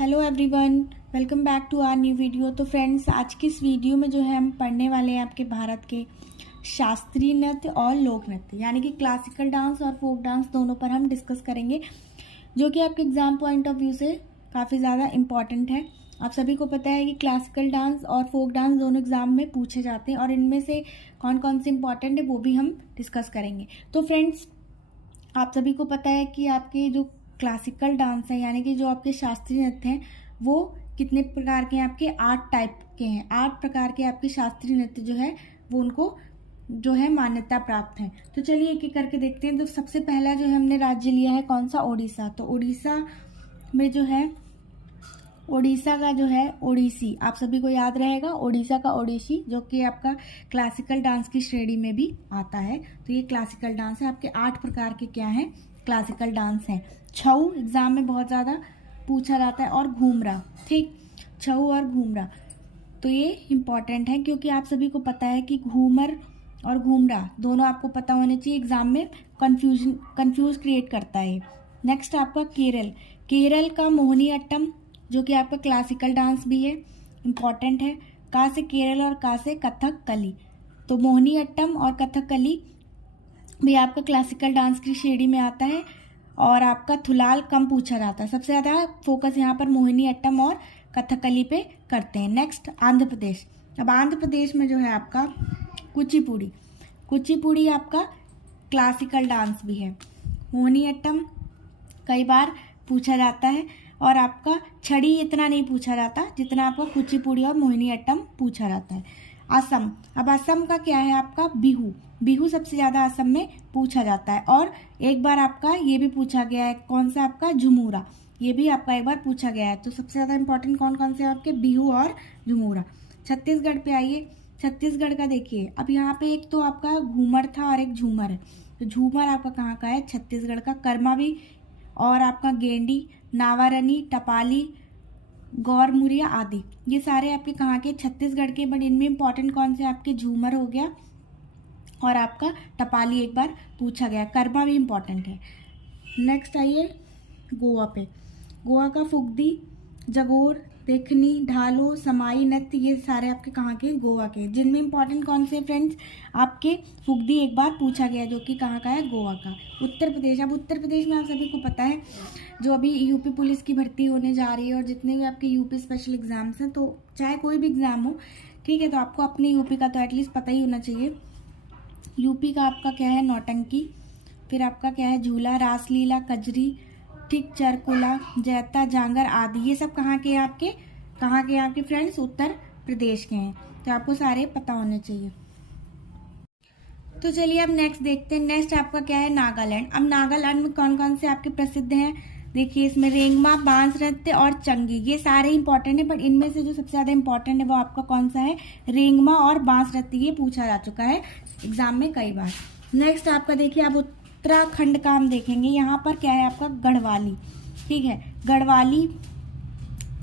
Hello everyone, welcome back to our new video. तो friends, आज की इस वीडियो में जो है हम पढ़ने वाले हैं आपके भारत के शास्त्रीय नृत्य और लोक नृत्य, यानी कि क्लासिकल डांस और फोक डांस दोनों पर हम डिस्कस करेंगे, जो कि आपके एग्जाम पॉइंट ऑफ व्यू से काफ़ी ज़्यादा इम्पॉर्टेंट है। आप सभी को पता है कि क्लासिकल डांस और फोक डांस दोनों एग्जाम में पूछे जाते हैं और इनमें से कौन कौन से इम्पॉर्टेंट है वो भी हम डिस्कस करेंगे। तो फ्रेंड्स, आप सभी को पता है कि आपके जो क्लासिकल डांस है, यानी कि जो आपके शास्त्रीय नृत्य हैं, वो कितने प्रकार के हैं? आपके 8 टाइप के हैं। 8 प्रकार के आपके शास्त्रीय नृत्य जो है वो उनको जो है मान्यता प्राप्त है। तो चलिए एक एक करके देखते हैं। तो सबसे पहला जो है हमने राज्य लिया है कौन सा? ओडिशा। तो ओडिशा में जो है, ओडिशा का जो है ओडिसी, आप सभी को याद रहेगा, ओडिशा का ओडिसी, जो कि आपका क्लासिकल डांस की श्रेणी में भी आता है। तो ये क्लासिकल डांस है। आपके 8 प्रकार के क्या हैं? क्लासिकल डांस हैं। छऊ एग्जाम में बहुत ज़्यादा पूछा जाता है, और घूमरा, ठीक, छऊ और घूमरा। तो ये इम्पॉर्टेंट है क्योंकि आप सभी को पता है कि घूमर और घूमरा दोनों आपको पता होने चाहिए। एग्जाम में कंफ्यूज क्रिएट करता है। नेक्स्ट आपका केरल। केरल का मोहिनी अट्टम, जो कि आपका क्लासिकल डांस भी है, इम्पॉर्टेंट है। का से केरल और का से कथकली। तो मोहिनी अट्टम और कथकली भी आपका क्लासिकल डांस की श्रेणी में आता है। और आपका थुलाल कम पूछा जाता है, सबसे ज़्यादा फोकस यहाँ पर मोहिनी अट्टम और कथकली पे करते हैं। नेक्स्ट आंध्र प्रदेश। अब आंध्र प्रदेश में जो है आपका कुचिपुड़ी। कुचिपुड़ी आपका क्लासिकल डांस भी है। मोहिनी अट्टम कई बार पूछा जाता है, और आपका छड़ी इतना नहीं पूछा जाता जितना आपको कुचिपुड़ी और मोहिनी अट्टम पूछा जाता है। असम। अब असम का क्या है? आपका बिहू। बिहू सबसे ज़्यादा असम में पूछा जाता है। और एक बार आपका ये भी पूछा गया है, कौन सा? आपका झुमुरा। ये भी आपका एक बार पूछा गया है। तो सबसे ज़्यादा इंपॉर्टेंट कौन कौन से आपके? बिहू और झुमुरा। छत्तीसगढ़ पे आइए। छत्तीसगढ़ का देखिए, अब यहाँ पे एक तो आपका घूमर था और एक झूमर है। तो झूमर आपका कहाँ का है? छत्तीसगढ़ का। कर्मा भी, और आपका गेंडी, नावारनी, टपाली, गौरमुरिया आदि, ये सारे आपके कहाँ के? छत्तीसगढ़ के। बट इनमें इंपॉर्टेंट कौन से? आपके झूमर हो गया और आपका टपाली एक बार पूछा गया। कर्मा भी इंपॉर्टेंट है। नेक्स्ट आइए गोवा पे। गोवा का फुगदी, जगोर, देखनी, ढालो, समाई नृत्य, ये सारे आपके कहाँ के? गोवा के। जिनमें इंपॉर्टेंट कौन से फ्रेंड्स? आपके फुगदी एक बार पूछा गया, जो कि कहाँ का है? गोवा का। उत्तर प्रदेश। अब उत्तर प्रदेश में आप सभी को पता है, जो अभी यूपी पुलिस की भर्ती होने जा रही है, और जितने भी आपके यूपी स्पेशल एग्जाम्स हैं, तो चाहे कोई भी एग्जाम हो, ठीक है, तो आपको अपने यूपी का तो एटलीस्ट पता ही होना चाहिए। यूपी का आपका क्या है? नौटंकी। फिर आपका क्या है? झूला, रासलीला, कजरी, ठीक, चरकुला, जैता, जांगर आदि, ये सब कहाँ के हैं आपके? कहाँ के हैं आपके फ्रेंड्स? उत्तर प्रदेश के हैं। तो आपको सारे पता होने चाहिए। तो चलिए अब नेक्स्ट देखते हैं। नेक्स्ट आपका क्या है? नागालैंड। अब नागालैंड में कौन कौन से आपके प्रसिद्ध हैं? देखिए, इसमें रेंगमा, बांस नृत्य और चंगी, ये सारे इंपॉर्टेंट है। बट इनमें से जो सबसे ज्यादा इंपॉर्टेंट है वो आपका कौन सा है? रेंगमा और बांस नृत्य। ये पूछा जा चुका है एग्जाम में कई बार। नेक्स्ट आपका देखिए, अब उत्तराखंड का हम देखेंगे। यहाँ पर क्या है आपका? गढ़वाली, ठीक है, गढ़वाली,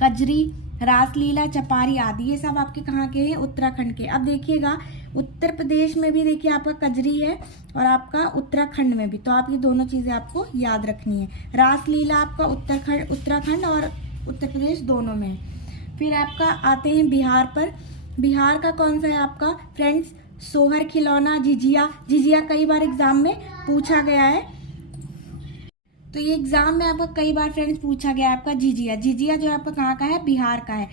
कजरी, रासलीला, चपारी आदि, ये सब आपके कहाँ के हैं? उत्तराखंड के। अब देखिएगा, उत्तर प्रदेश में भी देखिए आपका कजरी है, और आपका उत्तराखंड में भी। तो आप ये दोनों चीजें आपको याद रखनी है। रासलीला आपका उत्तराखंड और उत्तर प्रदेश दोनों में है। फिर आपका आते हैं बिहार पर। बिहार का कौन सा है आपका फ्रेंड्स? सोहर, खिलौना, झिझिया। झिझिया कई बार एग्जाम में पूछा गया है, तो ये एग्जाम में आपका कई बार फ्रेंड्स पूछा गया है आपका झिझिया। झिझिया जो आपका कहाँ का है? बिहार का है।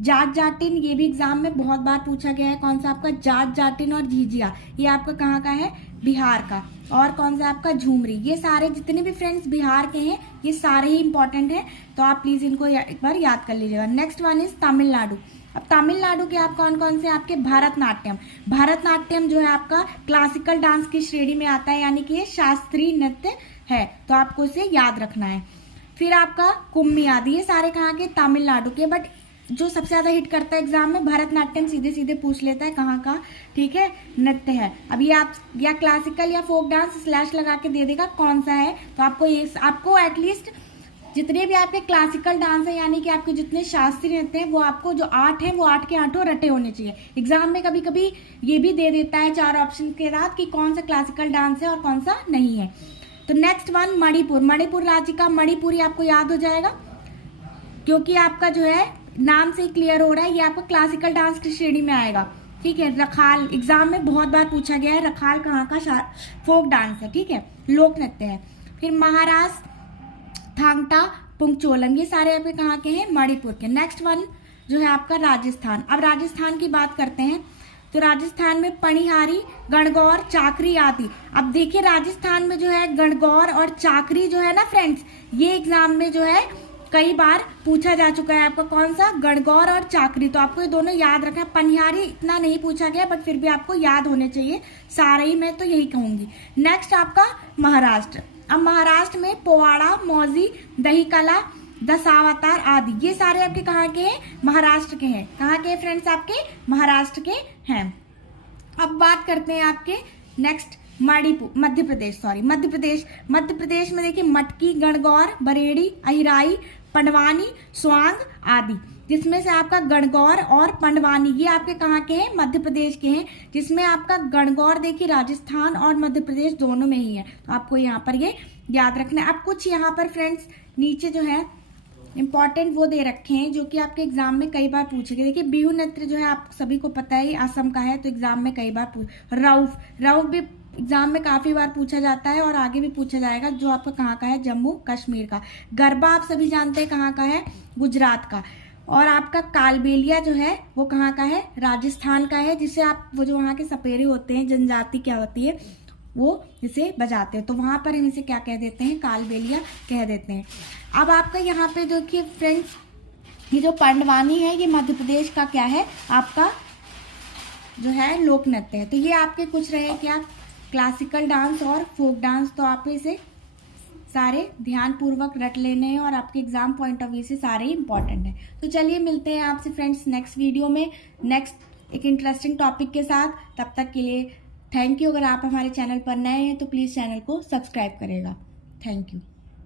जाट जाटिन, ये भी एग्जाम में बहुत बार पूछा गया है। कौन सा आपका? जाट जाटिन और झिझिया, ये आपका कहाँ का है? बिहार का। और कौन सा आपका? झूमरी। ये सारे जितने भी फ्रेंड्स बिहार के हैं, ये सारे ही इंपॉर्टेंट हैं, तो आप प्लीज इनको एक बार याद कर लीजिएगा। Next one is Tamil Nadu. अब तमिलनाडु के आप कौन कौन से? आपके भरतनाट्यम। भरतनाट्यम जो है आपका क्लासिकल डांस की श्रेणी में आता है, यानी कि ये शास्त्रीय नृत्य है, तो आपको इसे याद रखना है। फिर आपका कुम्मी आदि, ये सारे कहाँ के? तमिलनाडु के। बट जो सबसे ज्यादा हिट करता है एग्जाम में, भरतनाट्यम सीधे सीधे पूछ लेता है कहाँ का, ठीक है, नृत्य है। अब ये आप या क्लासिकल या फोक डांस स्लैश लगा के दे देगा कौन सा है, तो आपको ये, आपको एटलीस्ट जितने भी आपके क्लासिकल डांस है, यानी कि आपके जितने शास्त्रीय नृत्य हैं, वो आपको जो 8 हैं वो 8 के 8 रटे होने चाहिए। एग्जाम में कभी कभी ये भी दे देता है 4 ऑप्शन के साथ कि कौन सा क्लासिकल डांस है और कौन सा नहीं है। तो नेक्स्ट वन मणिपुर। मणिपुर राज्य का मणिपुरी आपको याद हो जाएगा। क्योंकि आपका जो है नाम से ही क्लियर हो रहा है, ये आपका क्लासिकल डांस की श्रेणी में आएगा। ठीक है, रखाल एग्जाम में बहुत बार पूछा गया है, रखाल कहाँ का फोक डांस है। ठीक है, लोक नृत्य है। फिर महाराष्ट्र, थांगटा, पुंगचोलम, ये सारे आपके कहाँ के हैं, मणिपुर के। नेक्स्ट वन जो है आपका राजस्थान। अब राजस्थान की बात करते हैं तो राजस्थान में पनिहारी, गणगौर, चाकरी आदि। अब देखिए राजस्थान में जो है गणगौर और चाकरी जो है ना फ्रेंड्स, ये एग्जाम में जो है कई बार पूछा जा चुका है आपका, कौन सा, गणगौर और चाकरी। तो आपको ये दोनों याद रखना है। पनिहारी इतना नहीं पूछा गया बट फिर भी आपको याद होने चाहिए सारे ही, मैं तो यही कहूंगी। नेक्स्ट आपका महाराष्ट्र। अब महाराष्ट्र में पोवाड़ा, मौजी, दही कला, दशावतार आदि, ये सारे आपके कहाँ के हैं, महाराष्ट्र के हैं। कहाँ के फ्रेंड्स, आपके महाराष्ट्र के हैं। अब बात करते हैं आपके नेक्स्ट मध्य प्रदेश में देखिए मटकी, गणगौर, बरेड़ी, अहिराई, पंडवानी, स्वांग आदि, जिसमें से आपका गणगौर और पंडवानी ये आपके कहाँ के हैं, मध्य प्रदेश के हैं। जिसमें आपका गणगौर देखिए राजस्थान और मध्य प्रदेश दोनों में ही है, तो आपको यहाँ पर ये याद रखना है। अब कुछ यहाँ पर फ्रेंड्स नीचे जो है इंपॉर्टेंट वो दे रखे हैं जो कि आपके एग्जाम में कई बार पूछे गए। देखिए बिहू नृत्य जो है आप सभी को पता है असम का है, तो एग्जाम में कई बार रऊफ भी एग्जाम में काफी बार पूछा जाता है और आगे भी पूछा जाएगा, जो आपका कहाँ का है, जम्मू कश्मीर का। गरबा आप सभी जानते हैं कहाँ का है, गुजरात का। और आपका कालबेलिया जो है वो कहाँ का है, राजस्थान का है, जिसे आप वो जो वहाँ के सपेरे होते हैं, जनजाति क्या होती है, वो इसे बजाते हैं, तो वहां पर हम इसे क्या कह देते हैं, कालबेलिया कह देते हैं। अब आपका यहाँ पे देखिए फ्रेंड्स, ये जो पंडवानी है ये मध्य प्रदेश का क्या है, आपका जो है लोक नृत्य है। तो ये आपके कुछ रहे क्या, क्लासिकल डांस और फोक डांस। तो आप इसे सारे ध्यान पूर्वक रट लेने हैं और आपके एग्जाम पॉइंट ऑफ व्यू से सारे इंपॉर्टेंट है। तो चलिए मिलते हैं आपसे फ्रेंड्स नेक्स्ट वीडियो में, नेक्स्ट एक इंटरेस्टिंग टॉपिक के साथ। तब तक के लिए थैंक यू। अगर आप हमारे चैनल पर नए हैं तो प्लीज़ चैनल को सब्सक्राइब करेगा। Thank you.